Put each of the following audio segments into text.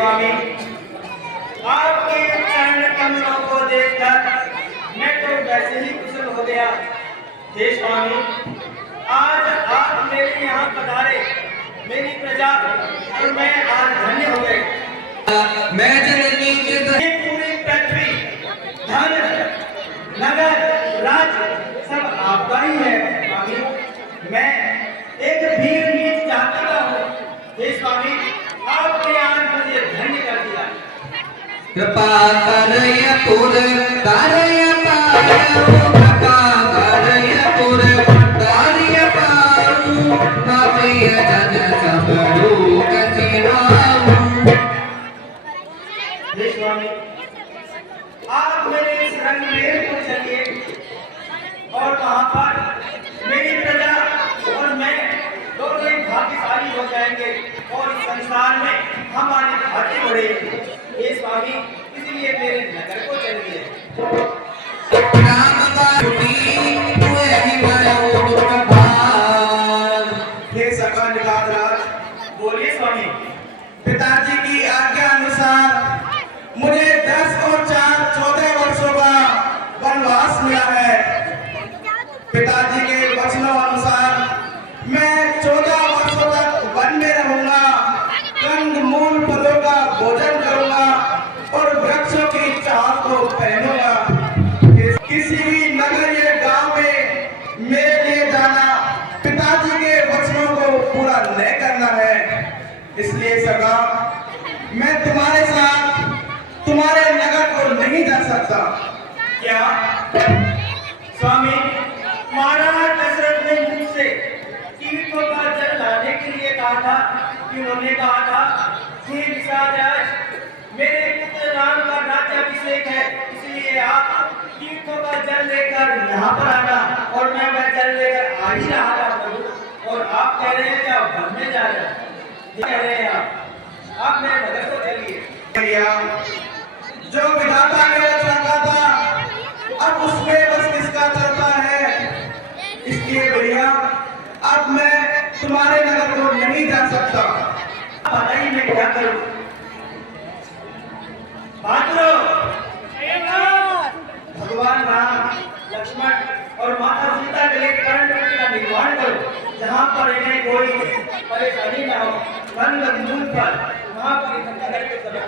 स्वामी, आपके चरण कमलों को देखकर मैं तो वैसे ही कुशल हो गया। हे स्वामी, आज आप मेरे यहाँ पधारे, मेरी प्रजा और मैं आज धन्य हो गए। मैं जननी के पूरी पृथ्वी, धन, नगर, राज्य सब आपका ही है स्वामी। मैं एक भीड़ नीच जाति का हूँ। हे स्वामी, आपने आज मुझे धन्य कर दिया। कृपा करय पुर कार्य पायो, कृपा करय पुर कार्य पायो, पापय जन सब लोक सिराऊ। हे स्वामी, आप मेरे इस रंगमेल को चलिए और वहाँ पर मेरी प्रजा और मैं दोनों ही भाग्यशाली हो जाएंगे और इस संसार में हमारी भाग्य बढ़ेगी। हे स्वामी, इसलिए मेरे नगर को चलिए। राम बारुणी हुए ही भयो दुर्भाग। हे सकल निकातराज, बोलिए स्वामी। पिताजी की आज्ञा अनुसार मुझे 10 और 4 14 वर्षों का वनवास मिला है। पिताजी के वचनों अनुसार मैं 14 वर्षों तक वन में रहूंगा, कंद मूल फलों का भोजन करूंगा और वृक्षों की छाल को पहनूंगा। किसी भी नगर या गांव में मेरे लिए जाना पिताजी के वचनों को पूरा नहीं करना है। इसलिए सगा, मैं तुम्हारे साथ तुम्हारे नगर को नहीं जा सकता। क्या स्वामी, महाराज दशरथ ने मुझसे तीर्थों का जल लाने के लिए कहा था कि उन्होंने कहा था कि विशालराज, मेरे पुत्र राम का राज्याभिषेक है, इसलिए आप तीर्थों का जल लेकर यहाँ पर आना। और मैं वह जल लेकर आ ही रहा था प्रभु, और आप कह रहे हैं कि आप घर में जा रहे हैं। ये कह रहे हैं आप मेरे नगर को चलिए। भैया, जो विधाता ने रचा था अब उसमें बस किसका चलता है। इसलिए भैया, अब मैं तुम्हारे नगर को नहीं जा सकता। बताइए मैं क्या करूं? बात करो। भगवान राम, लक्ष्मण और माता सीता के लिए कर्ण का निर्माण करो, जहाँ पर इन्हें कोई परेशानी न हो। वन मूल पर वहाँ पर नगर के तरफ।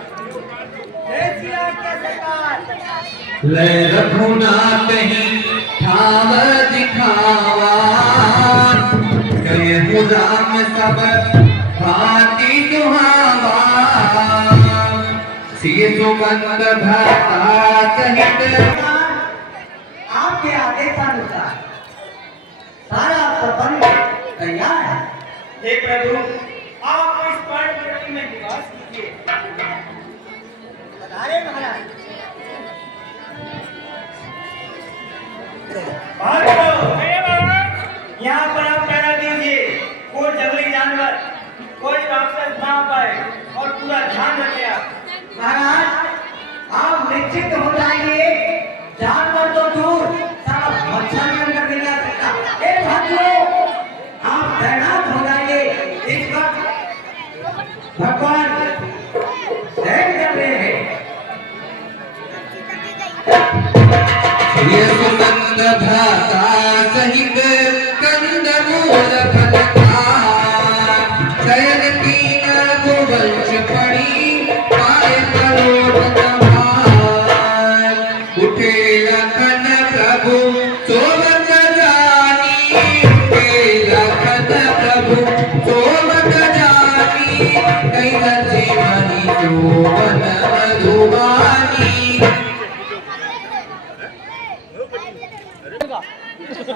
ले रघुनाथ ही ठाव दिखावा, कहे राम सब भांति सुहावा। सिय सुगंध भरता सहित आपके आदेशानुसार सारा प्रबंध तैयार है। हे प्रभु, आप इस पर्वत में निवास कीजिए। अरे महाराज, यहाँ पर आप पैरा दीजिए, कोई जंगली जानवर, कोई राक्षस ना पाए, और पूरा ध्यान रखिए आप। महाराज आप निश्चित हो जाइए, जानवर तो दूर सारा मच्छर भी अंदर नहीं आ सकता। ए भाइयों, आप तैनात हो जाइए। इस वक्त भगवान सैन कर रहे हैं। ये सुगंध भ्राता सहित कंद मूल फलकार, शयन कीन रघुवंश पढ़ी पाए करोड़ नवार। उठे लखन प्रभु सोवत जानी, उठे लखन प्रभु सोवत जानी, कई जीवनी शोभन मधुबानी।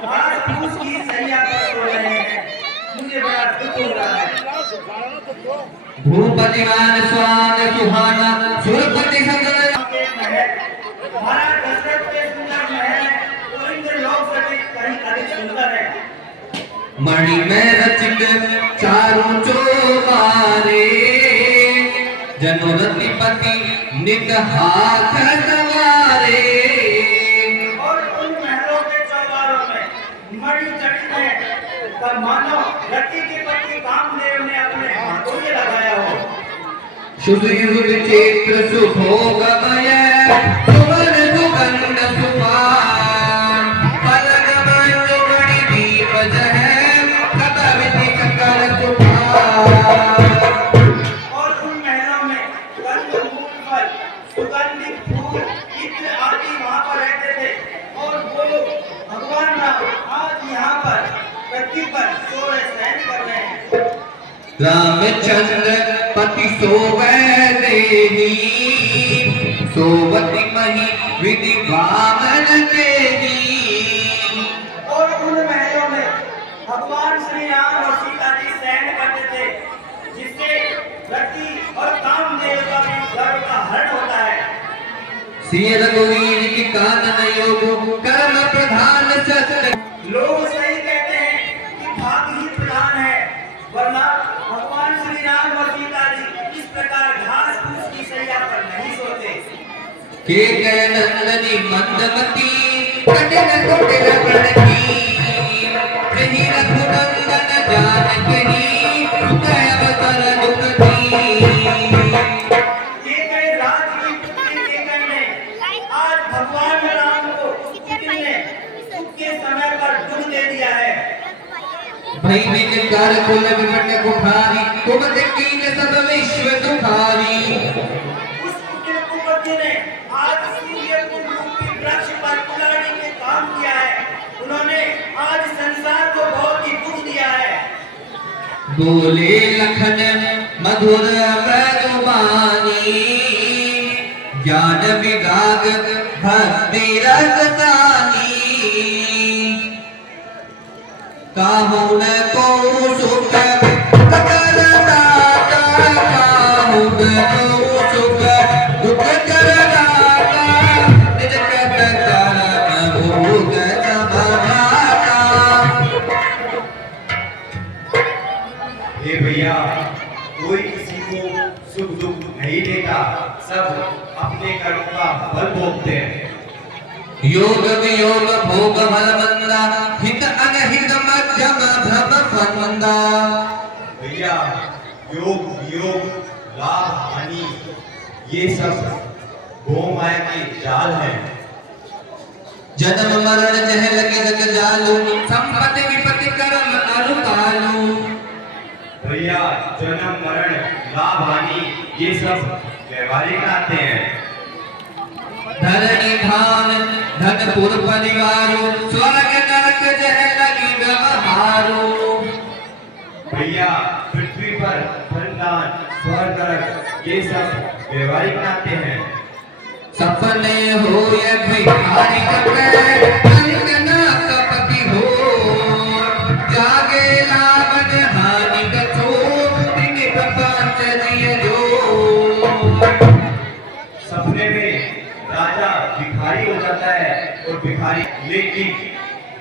आज उसकी सैया पर सो रहे हैं, मुझे बड़ा दुख हो रहा है। भूपतिमान स्वान सुहाना, सुरपति सदन के महल, महाराज दशरथ के सुंदर महल है, तो इंद्र लोक से कहीं अधिक सुंदर है। मणि में रचित चारों चौबारे, जनोरतिपति नित हाथ सवारे। और उन महलों के चौबारों में मणि जड़ित है, पर मानो रति के पति कामदेव ने अपने हाथों में लगाया हो। सुधीर चित्र सुभोगमय सुमन सुगंध सुपान पलक मंजुगणि दीप जह कतविधि सकल सुपान। और उन महलों में कंदमूल फल, सुगंधित फूल, इत्र आदि वहाँ पर रहते थे। और वो भगवान राम आज यहाँ पर पृथ्वी पर सो रहे, शयन कर रहे हैं। रामचंद्र पति सोवै देही सोवति मही विधि वामन देही। और उन महलों में भगवान श्री राम और सीता जी शयन करते थे, जिससे रति और कामदेव का भी गर्व का हरण होता है। श्री रघुवीर की कानन योग कर्म प्रधान सत्य। लोग सही कहते हैं कि भाग ही प्रधान है, वरना भगवान श्री राम और सीता जी इस प्रकार घास फूस की सैया पर नहीं सोते। के कय नंदनी मंदमती कटिन कुटिल प्रणती जहि रघुनंदन जानकहि सुतय अवसर दुखती। केकई राज की पुत्री केकई ने आज भगवान राम को कितने सुख के समय पर दुख दे दिया है। भई बिन कर कुल विपट कुठारी कुमत कीन सब विश्व दुखारी। उस कुटिल कुपति ने आज सूर्य को रूपी वृक्ष पर कुल्हाड़ी के काम किया है। उन्होंने आज संसार को बहुत ही दुख दिया है। बोले लखन मधुर मृदुबानी ज्ञान विराग भक्ति रस दानी। काहू न को सुख कर दाता काहू न को सुख दुख कर दाता निज कृत कर्म भोग समाता। हे भैया, कोई किसी को सुख दुख नहीं देता, सब अपने कर्म का फल भोगते हैं। योग वियोग भोग फल मंदा हित अनहित मध्यम भ्रम फंदा। भैया, योग वियोग लाभ हानि ये सब भोग माया के जाल है। जन्म मरण जह लगे जग जालू संपत्ति विपत्ति कर्म अनुकालू। भैया, जन्म मरण लाभ हानि ये सब व्यवहारिक आते हैं। धरणी धाम धनपुर परिवारो स्वर्ग नरक जह लगी व्यवहारो। भैया, पृथ्वी पर धनदान स्वर्ग नरक ये सब व्यवहारिक आते हैं। सपने हो ये भिखारी कपे अंगना कपति हो जागे लावन हानि कछो दिन प्रपंच जिय जो। सपने में राजा भिखारी हो जाता है और भिखारी, लेकिन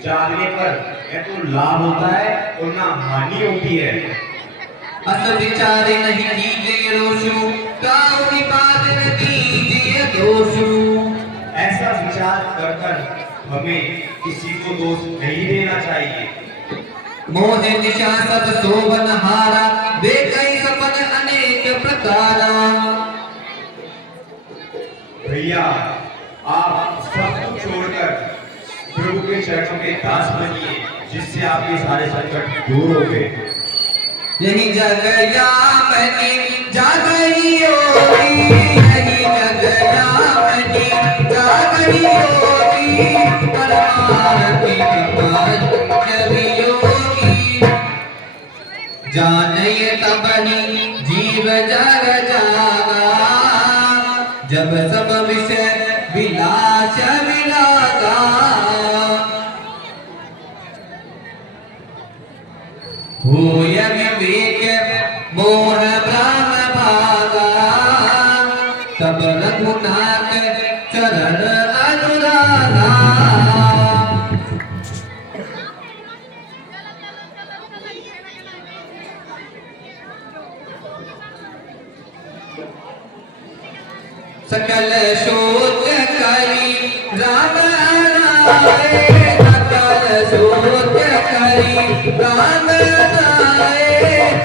जागने पर या तो लाभ होता है और ना हानि होती है। अस विचारे नहीं कीजिए रोशु काऊ निपात न कीजिए दोषु। ऐसा विचार कर कर हमें किसी को दोष नहीं देना चाहिए। मोह निशा सब शोभन हारा देखई सपन अनेक प्रकारा। भैया, आप सब कुछ छोड़कर प्रभु के चरणों के दास बनिए, जिससे आपके सारे संकट दूर हो गए। यही जग यामनी जागई योगी यही जग यामनी जागई योगी परमारती पंचमी योगी। जानय तबहि जीव जग जागा जब सब विषय विलास विलागा। होय विवेक मोह भ्रम भागा तब रघुनाथ चरण अनुरागा। सकल शोक करी राम आए सकल शोक करी राम आए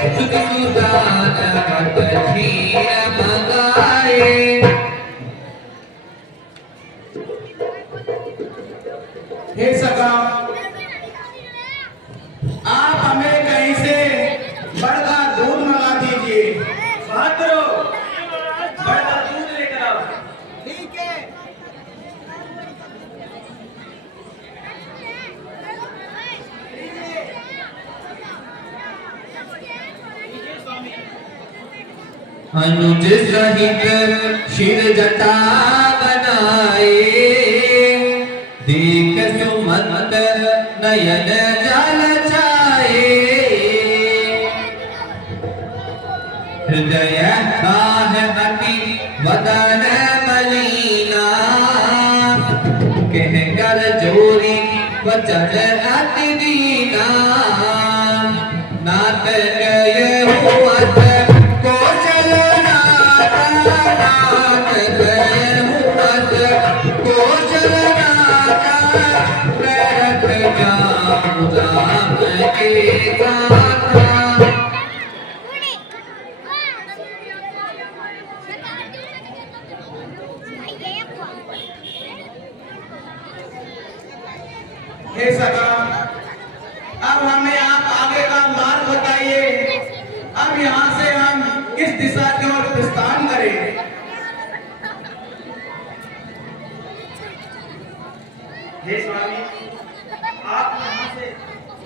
सुख सुदान भट धीर अनुज सहित शिर जटा बनाए, देख सुमंत नयन जल जाए। हृदय काह अति वदन मलिना, कह कर जोरी वचन अति दीना। नाथ गए हुअत कौशल नाथा, नाथ गए हुअत कौशल नाथा। रख जाऊं राम के गाथा। हे सका, अब हमें आप आगे का मार्ग बताइए। अब यहाँ से हम किस दिशा की ओर प्रस्थान करें? हे स्वामी, आप यहाँ से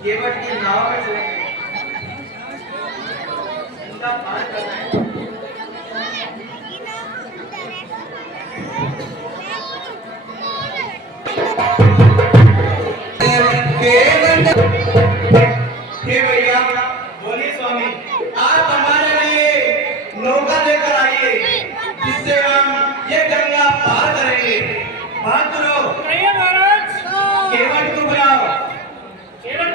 केवट की नाव में चलेंगे, इनका पार करना है। हे भैया, बोलिए स्वामी। आप हमारे लिए नौका लेकर आइए, जिससे हम ये गंगा पार करेंगे। बात करो, कहिए महाराज। केवट को बुलाओ। केवट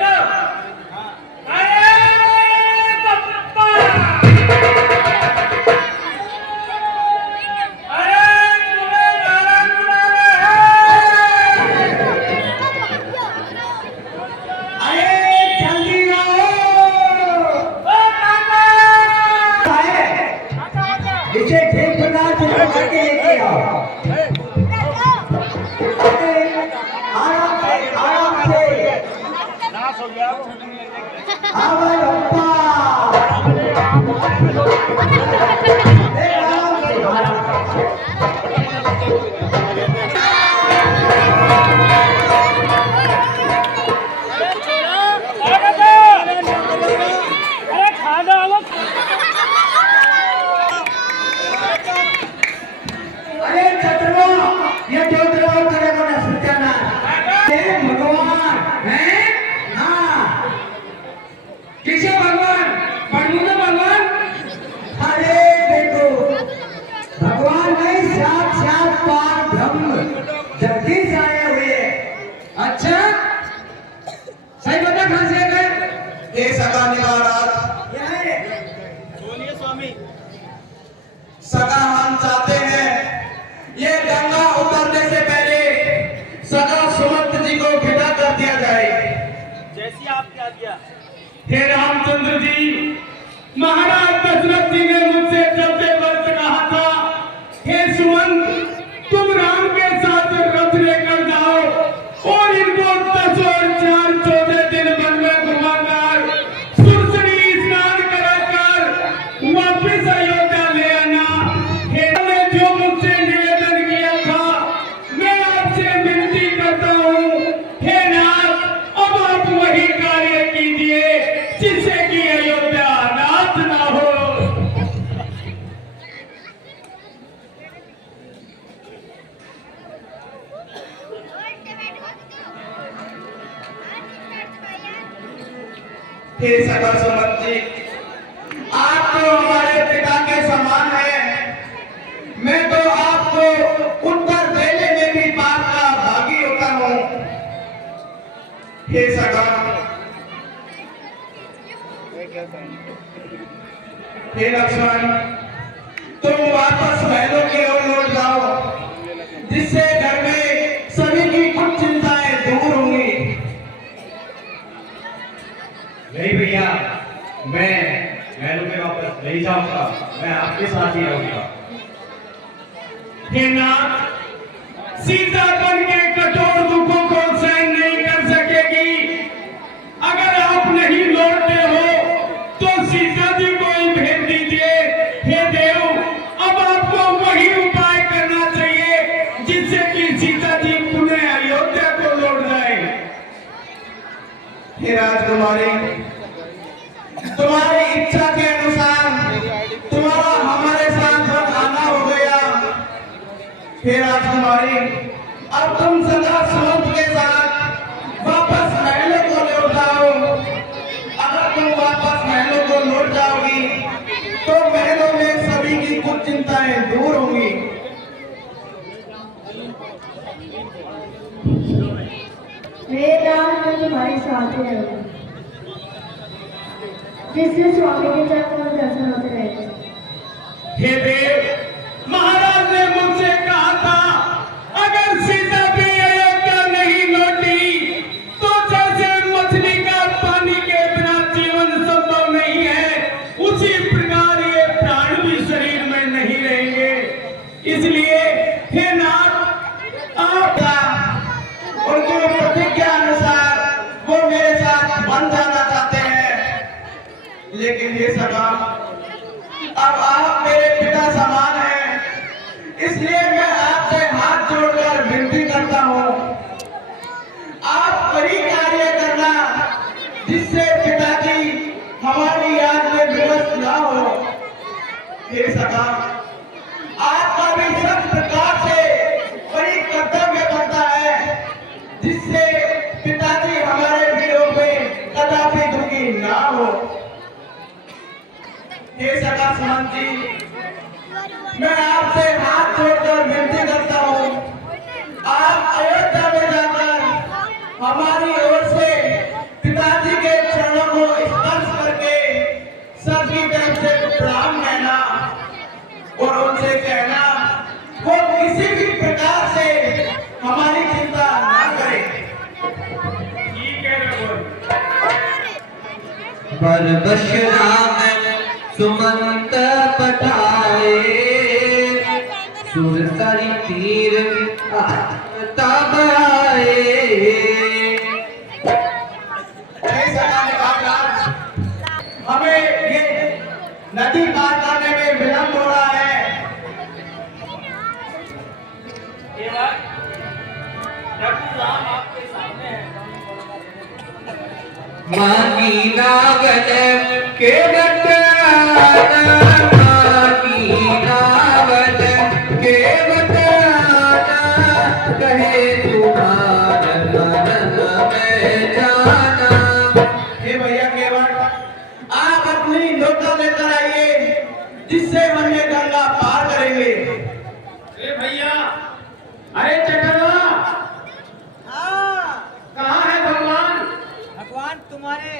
अरे पप्पा, अरे तुम्हें नारायण बुलावे हैं। अरे जल्दी आओ। ओ काका, इसे ठीक बना के करके लेके आओ। आराम से, आराम से। आओ अप्पा। ए, आराम से, आराम से। अरे खाना अलग। अरे चतुरो, ये चतुरो करे को न सूचना। हे भगवान, हैं? हाँ। किसे भगवान? परमुना भगवान? अरे देखो, भगवान नहीं, साक्षात पार ब्रह्म जगदीश आए हुए। अच्छा, सही बता कहाँ से गए? हे सका निवारक, बोलिए स्वामी। सका हम चाहते हैं ये गंगा उतरने से पहले सका सुमंत जी को विदा कर दिया जाए। जैसी आपकी आज्ञा। हे रामचंद्र जी, महाराज दशरथ जी ने मुझसे चलते वक्त कहा था, हे सुमंत, तुम राम के साथ रथ लेकर जाओ और इनको 10 और 4 14 दिन वन में घुमाकर सुरसरी स्नान कराकर वापिस अयोध्या ले आना। हे ने जो मुझसे निवेदन किया था, मैं आपसे विनती करता हूँ, हे नाथ, अब आप वही कार्य कीजिए जिससे कि अयोध्या नाथ ना हो। हे सका सुमंत जी, आप तो हमारे पिता के समान हैं। मैं तो आपको उत्तर देने में भी पाप का भागी होता हूँ। हे सका, हे लक्ष्मण, तुम वापस महलों की ओर लौट जाओ, जिससे घर में सभी की कुछ चिंताएं दूर होंगी। नहीं भैया, मैं महलों में वापस नहीं जाऊंगा, मैं आपके साथ ही रहूंगा। हे नाथ, सीता बन के कठोर दुखों को सहन नहीं कर सकेगी। अगर आप नहीं लौटते हो तो सीता जी को ही भेज दीजिए। हे देव, अब आपको वही उपाय करना चाहिए जिससे कि सीता जी पुनः अयोध्या को लौट जाए। हे राजकुमारी, तुम्हारी इच्छा के अनुसार तुम्हारा हमारे हे राजकुमारी, अब तुम सदा सुमंत के साथ वापस महलों को लौट जाओ। अगर तुम वापस महलों को लौट जाओगी तो महलों में सभी की कुछ चिंताएं दूर होंगी। मेरे नाम में तुम्हारी साथ ही रहूंगा, जिससे स्वामी के चरण में दर्शन होते रहते। हे देव, महाराज ने मुझसे कहा था अगर सीता भी अयोध्या नहीं लौटी तो जैसे मछली का पानी के बिना जीवन संभव नहीं है, उसी प्रकार ये प्राण भी शरीर में नहीं रहेंगे। इसलिए हे नाथ, आप उनकी प्रतिज्ञा अनुसार वो मेरे साथ बन जाना चाहते हैं। लेकिन ये सभा, अब आप मेरे पिता समान हैं, इसलिए मैं आपसे हाथ जोड़कर विनती करता हूँ, आप वही कार्य करना जिससे पिताजी हमारी याद में विवश ना हो। हे सभा, आपका भी सब प्रकार से वही कर्तव्य बनता है जिससे पिताजी हमारे वियोग में कदापि दुखी ना हो। हे सदा सुमंत जी, मैं आपसे हाथ जोड़कर विनती करता हूँ, आप अयोध्या में जाकर हमारी ओर से पिताजी के चरणों को स्पर्श करके सबकी तरफ से प्रणाम कहना और उनसे कहना वो किसी भी प्रकार से हमारी चिंता ना करें। ठीक है रघुवर। बरबस राम सुमंत पठाए, सुरसरी तीर तब आए। हे सदानिकांत, हमें ये नदी पार करने में विलंब हो रहा है। मानी नावल के बटाना, मानी नावल के बटाना, कहे तुम्हारा मन में जाना। हे भैया केवट, आप अपनी नौका लेकर आइए जिससे हम ये गंगा पार करेंगे। अरे भैया, अरे चटवा, कहाँ है भगवान? भगवान तुम्हारे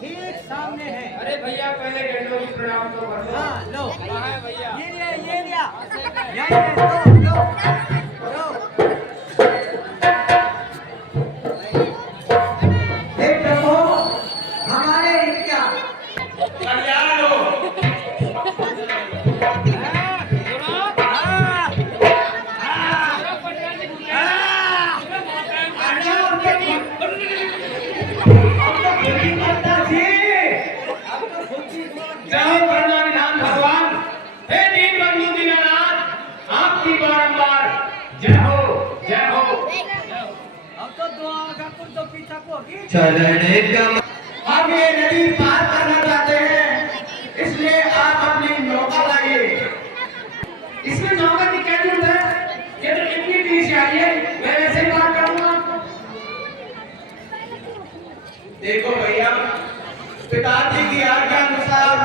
ठीक सामने है। अरे भैया, पहले गंडों की प्रणाम तो कर लो। हाँ, लो। कहाँ है भैया? ये लिया, ये लिया। यही है, लो, लो। हे प्रभु, हमारे क्या कल्याण हो। जय प्रणाम भगवान। हे दीन बंधु दीनानाथ, आपकी बारंबार जय हो, जय हो। अब तो दुआ का कुछ तो पीछा को चरण कम हम ये नदी पार करना चाहते हैं, इसलिए आप अपनी नौका लाइए। इसमें नौका की क्या जरूरत है? ये तो इतनी तीस आई है, मैं ऐसे ही बात करूंगा। देखो भैया, पिताजी की आज्ञा अनुसार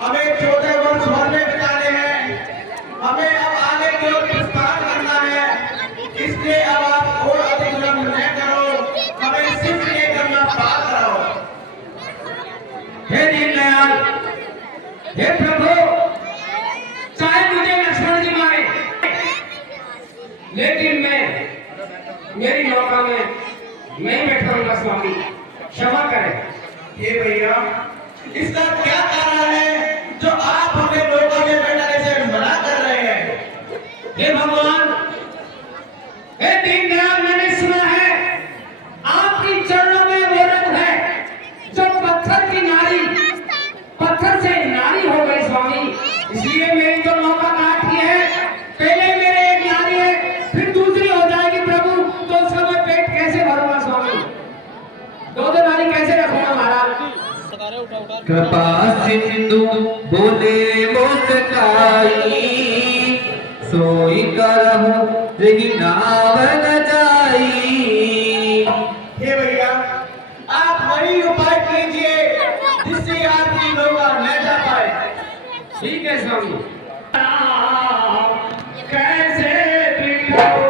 हमें 14 वर्ष भर में बिताने हैं। हमें अब आगे की ओर प्रस्थान करना है, इसलिए अब आप और अधिक विलंब न करो, हमें सिर्फ ये गंगा पार कराओ। हे दीनदयाल, हे प्रभु, चाहे मुझे लक्ष्मण जी मारे, लेकिन मेरी नौका में मैं बैठा हूँ स्वामी, क्षमा करें। हे भैया, इसका क्या कारण है जो आप हमें नौका में बैठाने से मना कर रहे हैं? हे भगवान, हे दीनदयाल, मैंने सुना है आपकी चरणों में वो रथ है जो पत्थर की नारी, पत्थर से नारी हो गई स्वामी, इसलिए मेरी तो नौका काटी है। पहले मेरे एक नारी है, फिर दूसरी हो जाएगी प्रभु, तो उसका मैं पेट कैसे भरूंगा स्वामी? दो नारी कैसे रखूंगा महाराज? कृपा सिंधु बोले मुस्काई, सोई करहूं रही नाव न जाई। हे भैया, आप वही उपाय कीजिए जिससे आपकी नौका न जा पाए। ठीक है स्वामी। कैसे बिठाओ